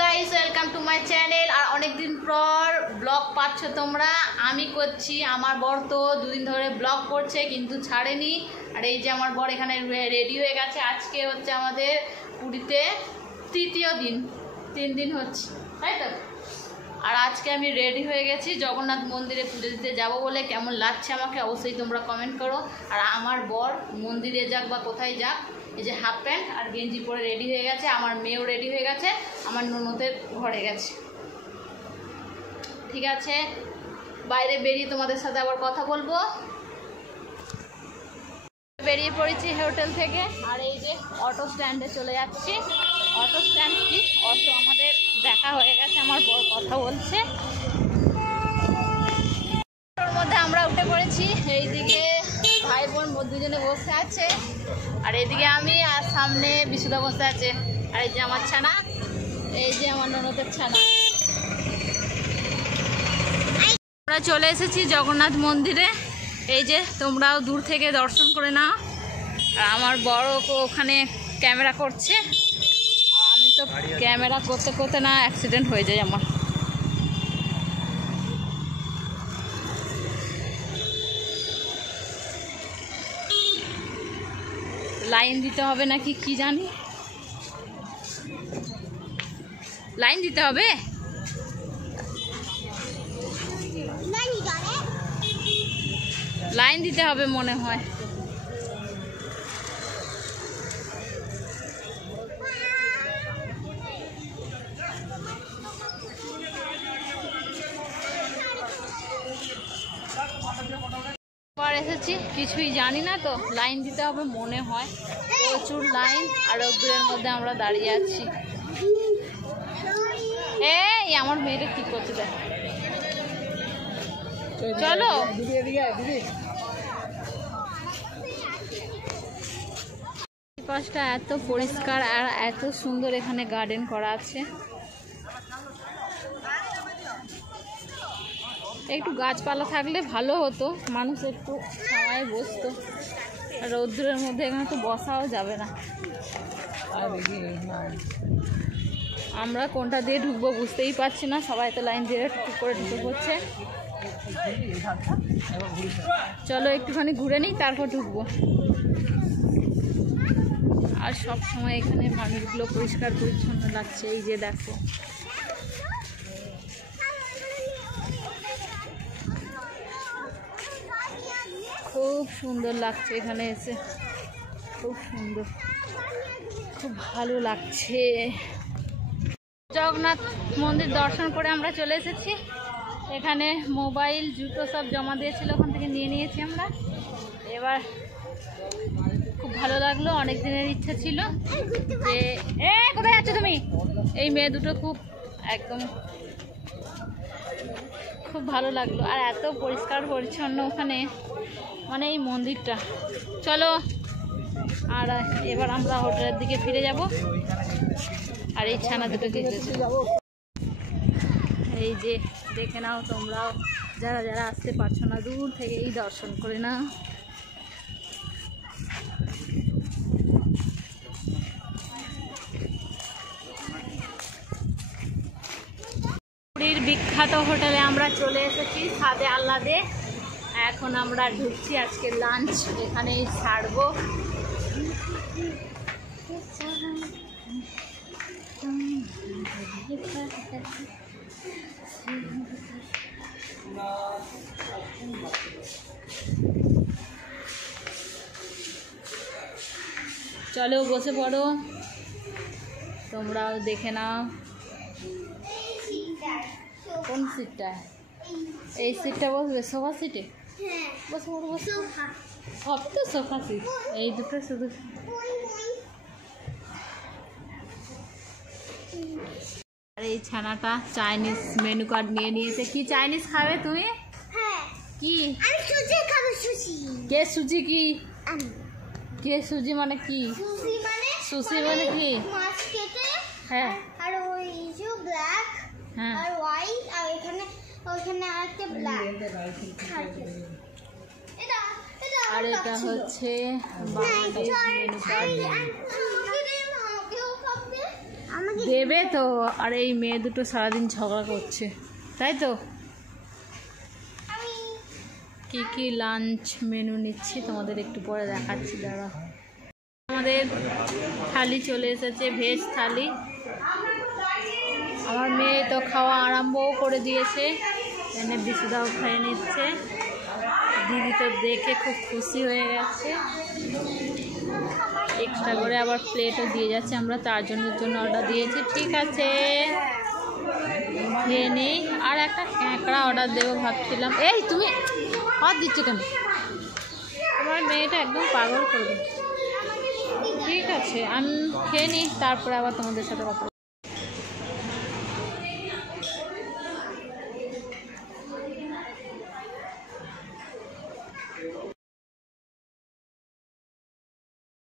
Guys, welcome to my channel. আর অনেকদিন পর ব্লগ পাচ্ছ তোমরা। আমি করছি, আমার বর তো দুদিন ধরে ব্লগ করছে কিন্তু ছাড়েনি। আর এই যে আমার বর এখানে রেডি হয়ে গেছে। আজকে হচ্ছে আমাদের পুরীতে তৃতীয় দিন, 3 দিন হচ্ছে, তাই তো। আর আজকে আমি রেডি হয়ে গেছি জগন্নাথ মন্দিরে পুজো দিতে যাবো বলে। কেমন লাগছে আমাকে অবশ্যই তোমরা কমেন্ট করো। আর আমার বর মন্দিরে যাক বা কোথায় যাক, এই যে হাফ প্যান্ট আর গেঞ্জি পরে রেডি হয়ে গেছে। আমার মেয়েও রেডি হয়ে গেছে, আমার ননদের ঘরে গেছে। ঠিক আছে, বাইরে বেরিয়ে তোমাদের সাথে আবার কথা বলবো। বেরিয়ে পড়েছি হোটেল থেকে। আর এই যে অটো স্ট্যান্ডে চলে যাচ্ছি। অটো স্ট্যান্ড কি, অটো আমাদের দেখা হয়ে গেছে। আমার বর কথা বলছে, অটোর মধ্যে আমরা উঠে পড়েছি। এইদিকে ভাই বোন দুজনে বসে আছে, আর এইদিকে আমি, আর সামনে বিশুদা বসে আছে। আর এই যে আমার ছানা, এই যে আমার ননদের ছানা। আমরা চলে এসেছি জগন্নাথ মন্দিরে। এই যে তোমরাও দূর থেকে দর্শন করে নাও। আর আমার বড় ওখানে ক্যামেরা করছে, আর আমি তো ক্যামেরা করতে করতে না অ্যাক্সিডেন্ট হয়ে যায় আমার। লাইন দিতে হবে নাকি কি জানি, লাইন দিতে হবে। লাইন দিতে হবে মনে হয়। এসেছি, কিছুই জানি না তো, লাইন দিতে হবে মনে হয়। প্রচুর লাইন, আর রোদ্দুরের মধ্যে আমরা দাঁড়িয়ে আছি। এই আমার মেয়েটা কি করছে দেখ। চলো, পাশটা এত পরিষ্কার আর এত সুন্দর, এখানে গার্ডেন করা আছে। একটু গাছপালা থাকলে ভালো হতো, মানুষ একটু ছায়ায় বসতো। রৌদ্রের মধ্যে এখানে তো বসাও যাবে না। আমরা কোনটা দিয়ে ঢুকবো বুঝতেই পারছি না, সবাই তো লাইন দিয়ে টুক করে ঢুকে পড়ছে। চলো একটুখানি ঘুরে নিই, তারপর ঢুকবো। আর সব সময় এখানে মানুষগুলো পরিষ্কার পরিচ্ছন্ন লাগছে। এই যে দেখো, খুব সুন্দর লাগছে এখানে এসে, খুব সুন্দর, খুব ভালো লাগছে। জগন্নাথ মন্দির দর্শন করে আমরা চলে এসেছি। এখানে মোবাইল জুতো সব জমা দিয়েছিল, ওখান থেকে নিয়ে নিয়েছি আমরা। এবার খুব ভালো লাগলো, অনেক দিনের ইচ্ছা ছিল যে কোথায় যাচ্ছ তুমি। এই মেয়ে দুটো খুব একদম খুব ভালো লাগলো। আর এত পরিষ্কার পরিচ্ছন্ন ওখানে, মানে এই মন্দিরটা। চলো, আর এবার আমরা হোটেলের দিকে ফিরে যাব। আর এই ছানা দুটোকে এই যে দেখে নাও তোমরাও, যারা যারা আসতে পারছো না দূর থেকে এই দর্শন করে নাও। পুরীর বিখ্যাত হোটেলে আমরা চলে এসেছি, স্বাদে আহ্লাদে। এখন আমরা ঢুকছি, আজকে লাঞ্চ এখানেই ছাড়বো। চলো বসে পড়ো, তোমরাও দেখে নাও। কোন সিটটা? এই সিটটা বসবে, সোফা সিটে বসে পড়ো। বসে সব তো সোফা সিট, এই দুটো শুধু। আর এই ছানাটা চাইনিজ মেনু কার্ড নিয়ে নিয়েছে। কি চাইনিজ খাবে তুমি? কি? কে সুজি? কি কে সুজি মানে কি? সুশি মানে কি? হ্যাঁ, আর ওই যে ব্ল্যাক আর হোয়াইট, আর এখানে ওখানে আরেকটা ব্ল্যাক। আর এটা হচ্ছে বাংলাদেশ মেনু কার্ড। দেবে তো। আর এই মেয়ে দুটো সারাদিন ঝগড়া করছে, তাই তো? কি কি লাঞ্চ মেনু নিচ্ছি তোমাদের একটু পরে দেখাচ্ছি, দাঁড়া। আমাদের থালি চলে এসেছে, ভেজ থালি। আমার মেয়ে তো খাওয়া আরম্ভও করে দিয়েছে, এনে বিশুদাও খেয়ে নিচ্ছে। দিদি তো দেখে খুব খুশি হয়ে গেছে, এক্সট্রা করে আবার প্লেটও দিয়ে যাচ্ছে। আমরা 4 জনের জন্য অর্ডার দিয়েছি। ঠিক আছে, খেয়ে নেই। আর একটা ক্যাঁকড়া অর্ডার দেবো ভাবছিলাম। এই তুমি হাত দিচ্ছ কেন? তোমার মেয়েটা একদম পাগল করবে। ঠিক আছে, আমি খেয়ে নিই, তারপরে আবার তোমাদের সাথে কথা।